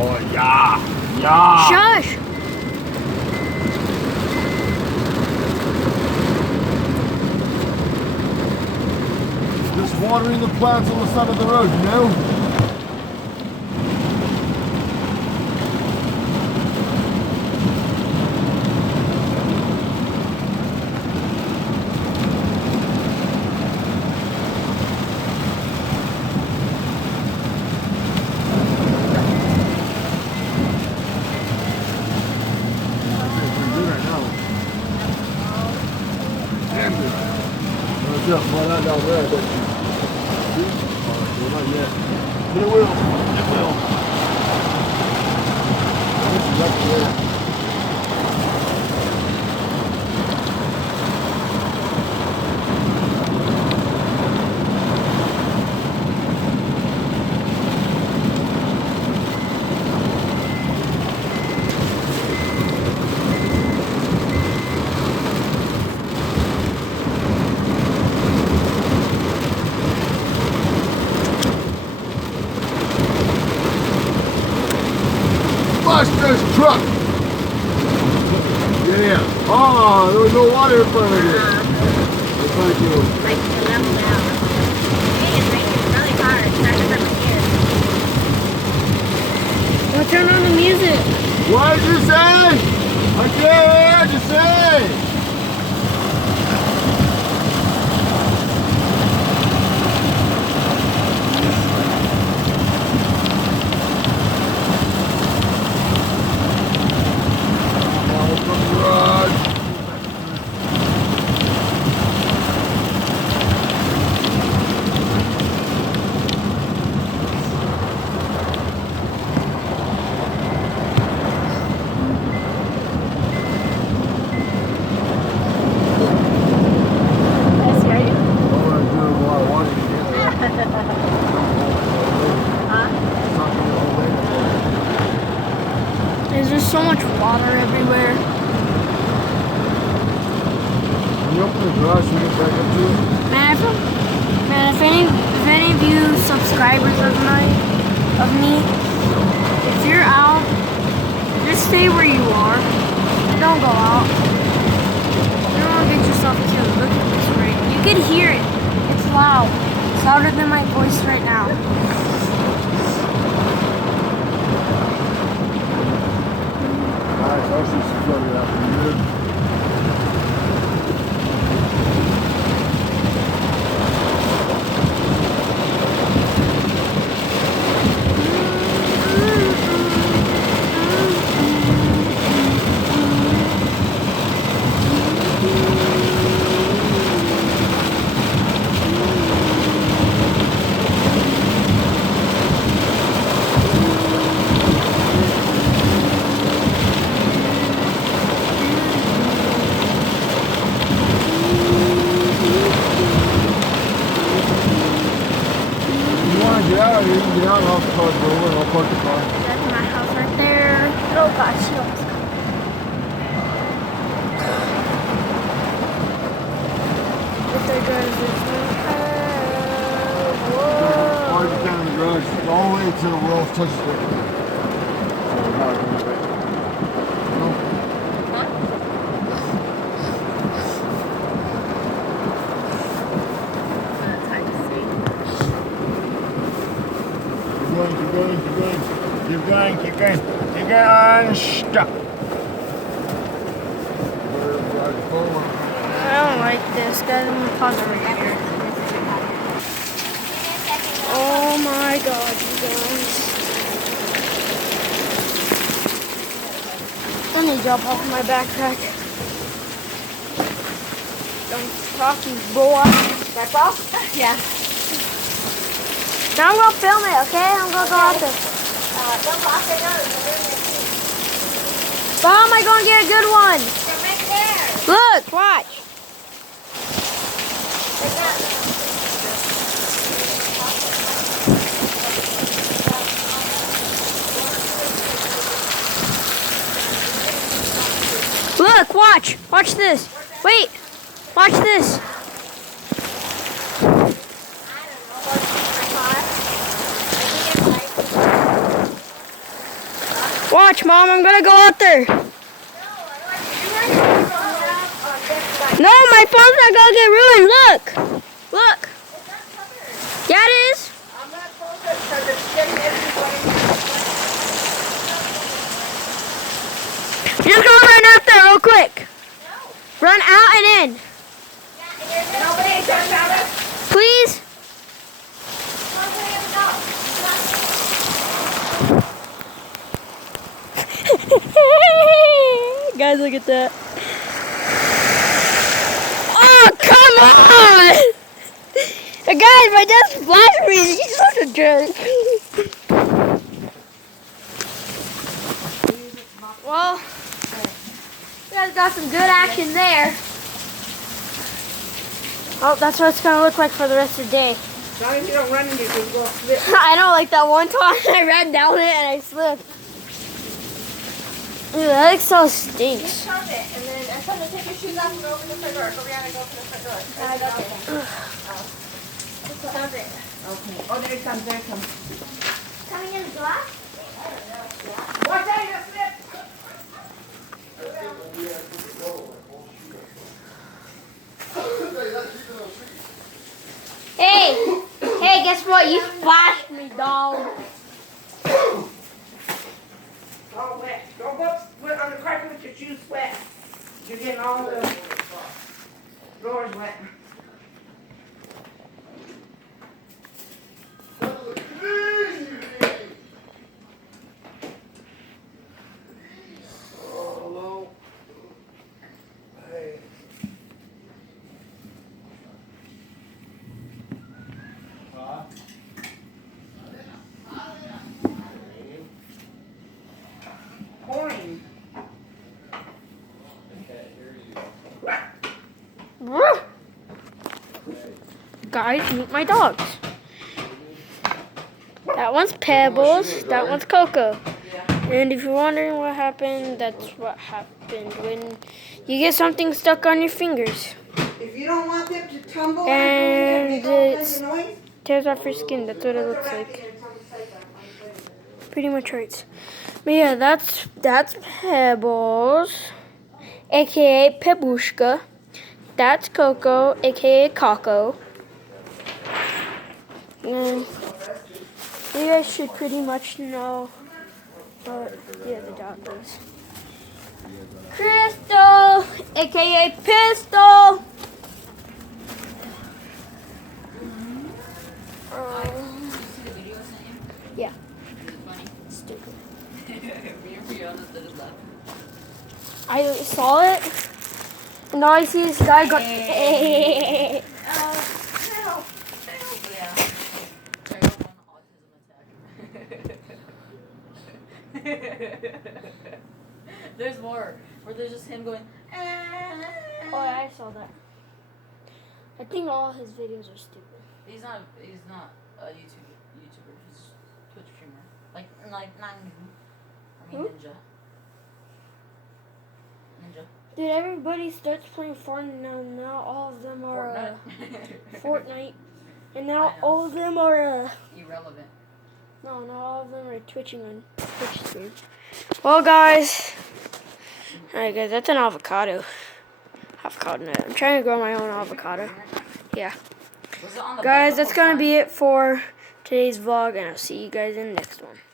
Oh, yeah. Yeah. Shush. Just watering the plants on the side of the road, you know? Just why not down there, but well, not yet. But it will. It will. This is up there. Watch this truck! Get in. Oh, there was no water in front of you. Well, thank you. Like to level out. Hey, it's raining really hard. It's starting from here. Well, turn on the music. What did you say? I can't hear what you say. That's right. There's just so much water everywhere. Can you open the garage and get back up to it? Man, if any of you subscribers of me, if you're out, just stay where you are. Don't go out. You don't want to get yourself killed. Look at this rain. You can hear it. It's loud. It's louder than my voice right now. Nice, I'll see some flooded out pretty good. Get out of here, you can get out and I'll park over and I'll park the car. That's my house right there. Oh gosh, she almost got me. If there goes this whoa. Park it down in the garage, all the way until the world touches it. So I'm not going to back. No. That's hard to see. Keep going. Stop. I don't like this. Guys, I'm gonna pause it right here. Oh my god, you guys. I need to drop off my backpack. Don't talk, you boy. That's all? Yeah. Now I'm gonna film it, okay? I'm gonna go out there. Don't go out there, no. But how am I gonna get a good one? They're right there. Look, watch. Look, watch. Watch this. Wait. Watch this. Watch, Mom. I'm gonna go out there. No, my phone's not gonna get ruined. Look. Look. Yeah, it is. I'm not focused because it's getting everybody. Just go run out there real quick. Run out and in. Nobody turns out it. Please. Guys, look at that. Oh, come on! Guys, my dad splashed me. He's such a jerk. Well, you guys got some good action there. Oh, that's what it's going to look like for the rest of the day. As long as you don't run into it, you'll go slip. I know, like that one time I ran down it and I slipped. Dude, that Excel stinks. Just stop it, and then I told you to take your shoes off and go open the front door. Go around and go open the front door. I got it. Stop it. Okay. Oh, there it comes, there it comes. Coming in the glass? Watch out, you'll slip! Hey, guess what? You splashed me, dog. All wet. Don't go put on the carpet with your shoes wet. You're getting all the floors wet. Hello. Hey. Pouring. Guys, meet my dogs. That one's Pebbles, that one's Coco. And if you're wondering what happened, that's what happened when you get something stuck on your fingers. If you don't want them to tumble And make all kinds it's of noise, tears off your skin, that's what it looks like. Pretty much hurts. But yeah, that's Pebbles, aka Pebushka. That's Coco, aka Coco. And you guys should pretty much know what the other dog is. Crystal, aka Pistol. Yeah. Stupid. I saw it, and all I see is this guy go. There's more where there's just him going. Oh, yeah, I saw that. I think all his videos are stupid. He's not a YouTuber. He's a Twitch streamer. Like Who? Ninja. Dude, everybody starts playing Fortnite now. All of them are Fortnite, and now all of them are Irrelevant. no, not all of them are twitching on Twitch stream. Well, guys, alright, guys, that's an avocado nut. I'm trying to grow my own avocado. Yeah, Was it on the guys, bus that's or gonna fine? be it for today's vlog, and I'll see you guys in the next one.